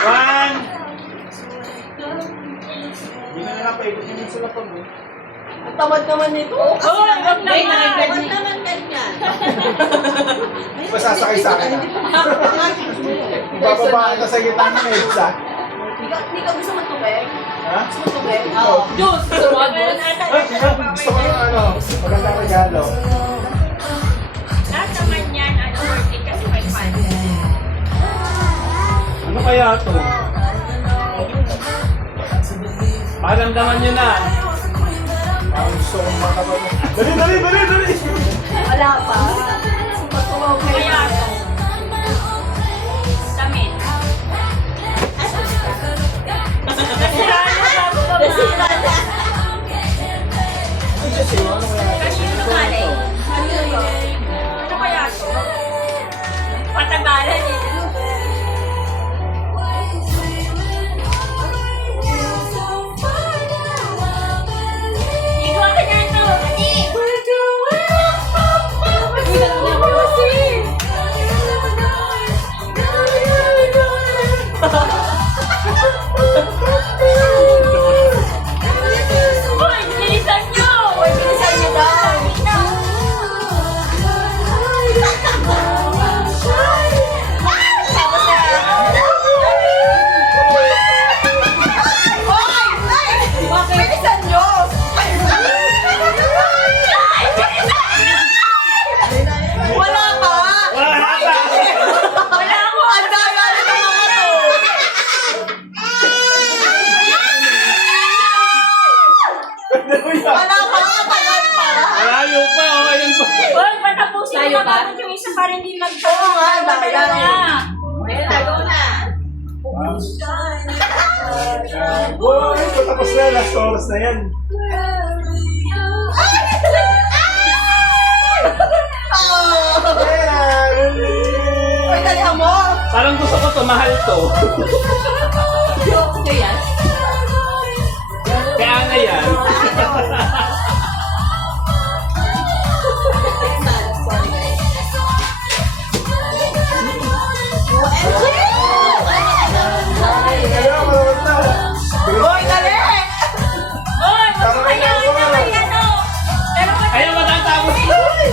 One. Hindi na lang paikutin yung sila pag mo. Ang tamad naman nito. Oo, ang ganda naman. Tamad naman ganyan. Masasakay sa akin. Ibababa ka sa gitna ng EDSA. Hindi ka gusto matubig? Ha? Gusto matubig? Oo. Diyos, gusto mo, boss? Ay, gusto ko ng ano, magandang regalo. Lahat naman yan, worth it kasi may fun. Ano kaya ito? Paramdaman nyo na. Parang gusto kong makapag... Dali! Wala pa. Patuwaw Kaya ito. Damit. Nasiraan na sabi ko Nasira ba? na. Ay, Diyos yun. Ano kaya ito? Kasi yung galing. Ano kaya ito? Patagalan eh. Ikaw ka na ito. Ati. Uy, bilisan nyo! Uy, bilisan niyo daw. Tapos na. Hoy! Bilisan niyo. Wala pa. Wala pa! Wala ako! Ang daya na ng mga to. Wala pa. Matagal pa. Malayo pa, okay yun pa. Uy, patapusin Tayo mo ba? na yung isa para hindi Oo nga, daya. Tayo na. Uy, patapos na, last oras na yan. Ayan! Uy, dalihan mo. Parang gusto ko to, mahal to. Kaya? Kaya na yan. Kaya, malawat na. Uy, dali. Uy, magkakayan naman yan o. Pero Ayaw matatapos. Uy, dali.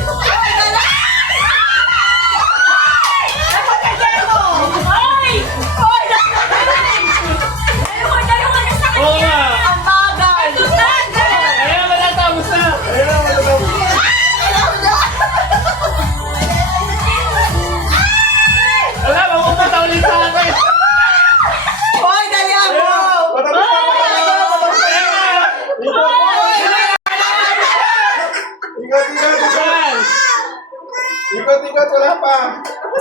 Dapat ka dyan mo. Uy! Uy, dali. Ayaw ka na sa Oo kanya. nga. Ang bagal. Ayaw matatapos na. Ayaw matatapos na. Wala, mapupunta ulit sa akin. Uy, dalihan mo. Patapos na, patapos na. Kaya nga. Ikot. Ikot, wala pa.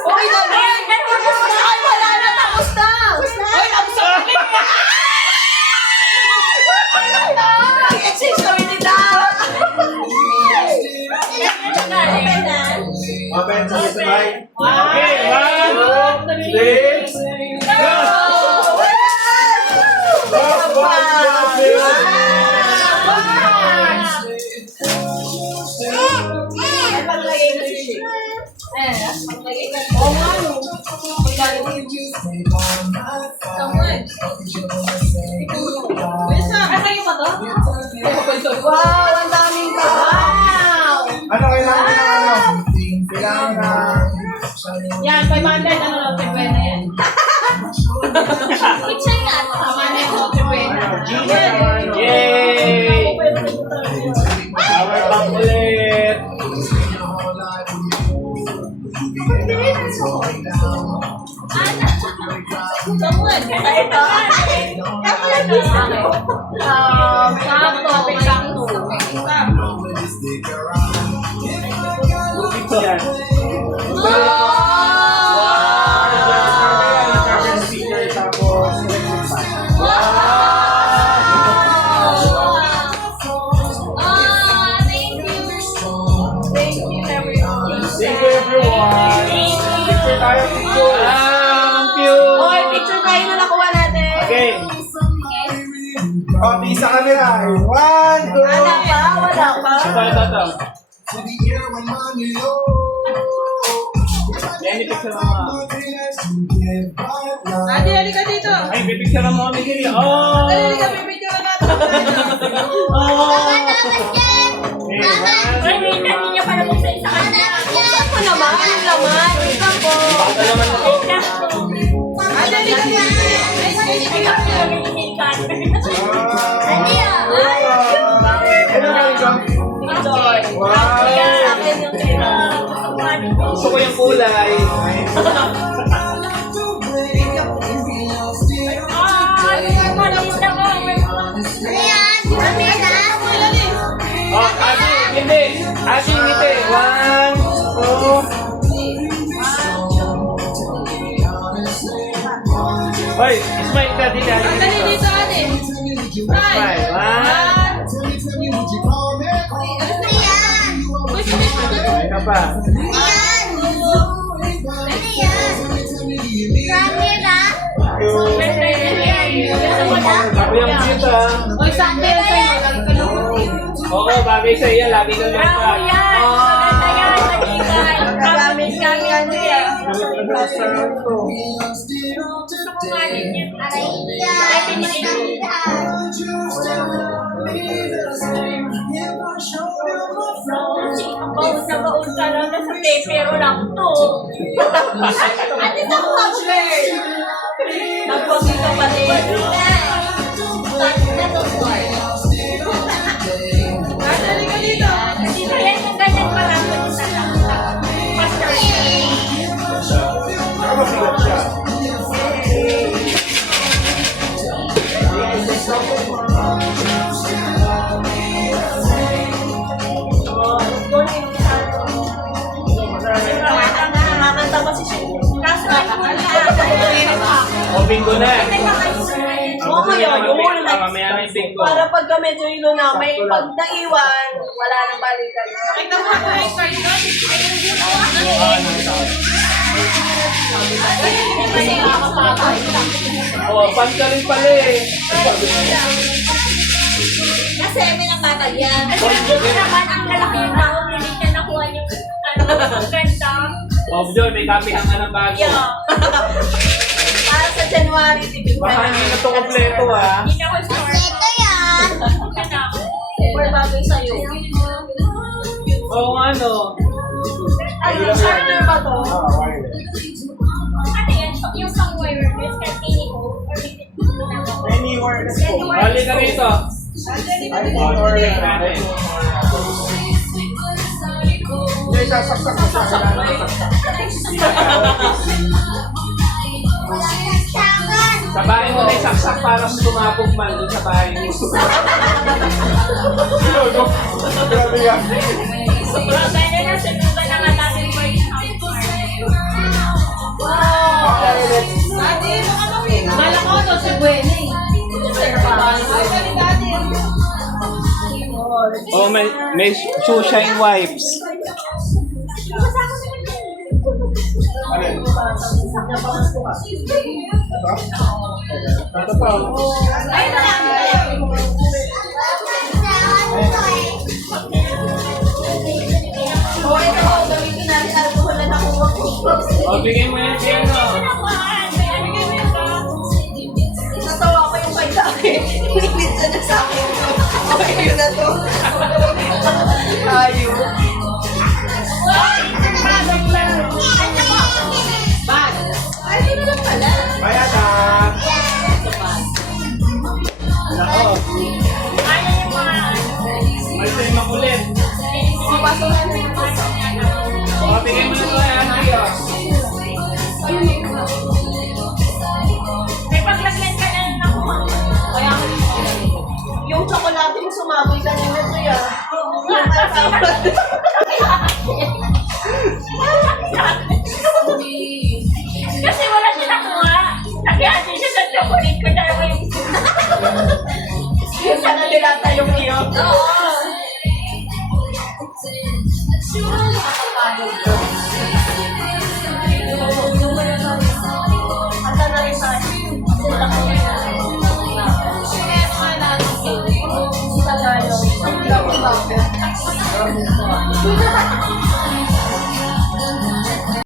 Uy, dali. Ay, wala na. Tapos na. Uy, tapos na. Nag-exchange kami nila. Open, sabay-sabay. Okay, 1, 2, 3, go! Wow, ang daming wow. Ano kailangan ng ano? Kailangan na... Yan, 500, ano lang, 50 na yan. Picture nga. Tama na yung 50. Yay! Power bank ulit! Ito yan. Speaker, tapos thank you everyone! Picture tayo, picture! Ang cute! Oy, picture tayo na nakuha natin. Okay. O, isa camera. 1, 2. Wala pa, wala pa. Ito. Yan, picture mo nga. Ate, halika dito. Ay, pipicture mo kami dito. Oh! Ate, halika, pipicture natin. Oh! Ay, wait, hindi niya pala buksan sa kanya. Buksan ko naman, ang laman. Wait lang po. Baka naman ako. Ate, halika dito. Sa akin yung tira. Gusto ko yung kulay. Oh, ate, hindi. Ate, ngiti. 1, 2. Hoy, smile ka din. Dali dito, ate. Smile. 1. Smile ka pa. Ako yung cute ah. Oy, sakto yan sa'yo. Lagi ka lang Oo, bagay sa iyo. Lagi ka lang pa. Gamit kami yan niya. Baon ka lang na sa pero lang to. Ate, ako ka-share. Nagpagito pa din. Ate, halika dito. Kaya kung ganyan pa lang, master Nakakanta ko si Shin. Kaso ay muna. O, bingo na. Oo, ngayon, yun. Mamaya na yung bingo. Para pagka medyo ilo na, may pag naiwan, wala nang balikan. Nakita mo ako yung card doon? Kasi nakakapatay. Oh, pan ka rin pala eh. Kasi may nakatag yan. Kasi hindi naman ang lalaki yung tao, hindi niya nakuha yung ganda. Oh, John, may kapihan ka ng bago. Yeah. Para sa January, tibig Baka hindi na ito kompleto ah. Hindi ako sure. Ito yan. Ganda ako. Or bagay sa'yo. Oo, ano. Ano, charger ba to? Ano yan? Yung pang wireless, kasi hindi ko. Bali ka rito. Order natin. Sa bahay mo na isaksak para sumabog man doon sa bahay mo. Grabe yan. Sobrang ganda na sinugan na nga natin for yung Ate, Kala ko to si Gwen eh. Oh, may shoe shine wipes. Ay, marami oh, ito ko, gamitin natin alcohol na nakuha ko. Oh, bigyan mo yan siya, no? Natawa ko yung kay dati. Init na sa akin. Okay, yun na to. Ayaw. Bag. Ay, yun na pala. Bayada! Nako, may sa'yo makulit. Mapasok na yung Oh, bigyan mo na ito yan, Rio. May paglagyan ka na ng nakuha. kaya yung tsokolate yung sumaboy kanina to yan. Yung alcohol. Kasi wala siya nakuha. Kasi ate siya sa chocolate ko dalawa yung Yung sana nilata yung iyo. Oo.